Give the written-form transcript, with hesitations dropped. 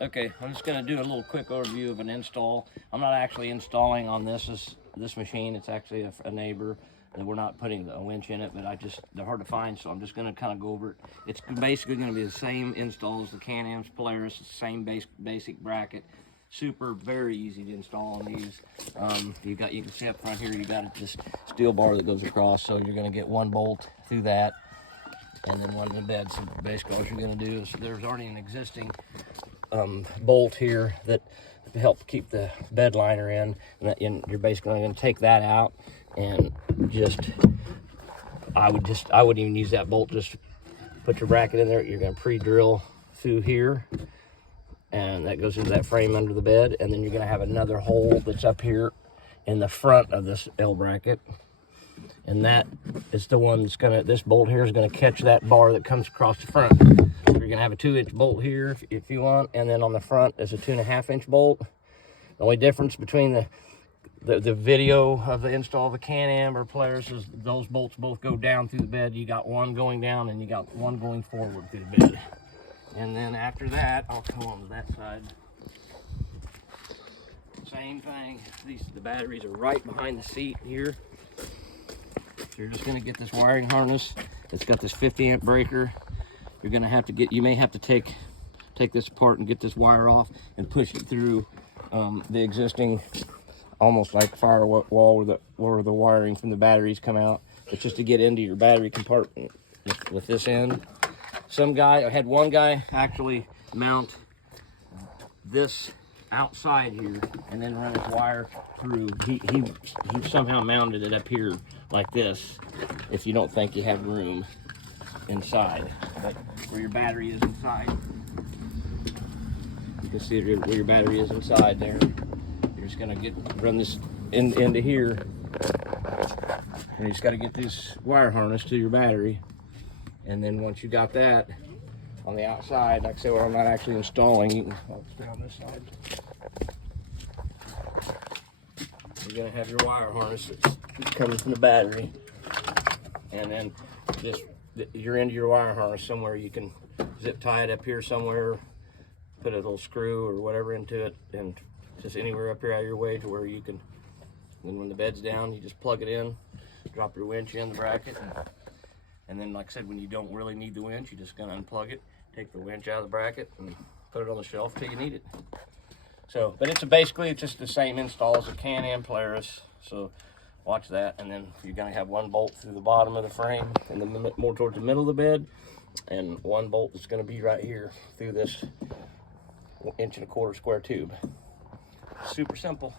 Okay, I'm just going to do a little quick overview of an install. I'm not actually installing on this machine. It's actually a neighbor, and we're not putting a winch in it, but they're hard to find, so I'm just going to kind of go over it. It's basically going to be the same install as the Can-Am's Polaris, the same basic bracket. Super, very easy to install on these. You can see up front here, you got this steel bar that goes across, so you're going to get one bolt through that, and then one in the bed. So basically all you're going to do is, there's already an existing bolt here that help keep the bed liner in, and you're basically going to take that out, and I wouldn't even use that bolt. Just put your bracket in there. You're going to pre-drill through here, and that goes into that frame under the bed, and then you're going to have another hole that's up here in the front of this L bracket, and that is the one that's this bolt here is going to catch that bar that comes across the front. So you're going to have a 2-inch bolt here if you want, and then on the front is a 2.5-inch bolt. The only difference between the video of the install of a Can-Am or Polaris is those bolts both go down through the bed. You got one going down and you got one going forward through the bed. And then after that, I'll come on to that side. Same thing. The batteries are right behind the seat here. So you're just going to get this wiring harness. It's got this 50-amp breaker. You're going to have to you may have to take this apart and get this wire off and push it through the existing, almost like fire wall where the wiring from the batteries come out. It's just to get into your battery compartment with this end. I had one guy actually mount this outside here and then run his wire through. He somehow mounted it up here like this, if you don't think you have room inside, but where your battery is inside, you can see where your battery is inside there. You're just gonna run this into here, and you just got to get this wire harness to your battery. And then once you got that on the outside, like I said, where I'm not actually installing, I'll stay on this side. You're gonna have your wire harness that's coming from the battery, and then you're into your wire harness somewhere. You can zip tie it up here somewhere, put a little screw or whatever into it, and just anywhere up here out of your way to where you can. Then when the bed's down, you just plug it in, drop your winch in the bracket, and then, like I said, when you don't really need the winch, you're just gonna unplug it, take the winch out of the bracket, and put it on the shelf till you need it. So, but basically just the same install as a Can-Am Polaris. So watch that, and then you're gonna have one bolt through the bottom of the frame, and more towards the middle of the bed, and one bolt that's gonna be right here through this 1.25-inch square tube. Super simple.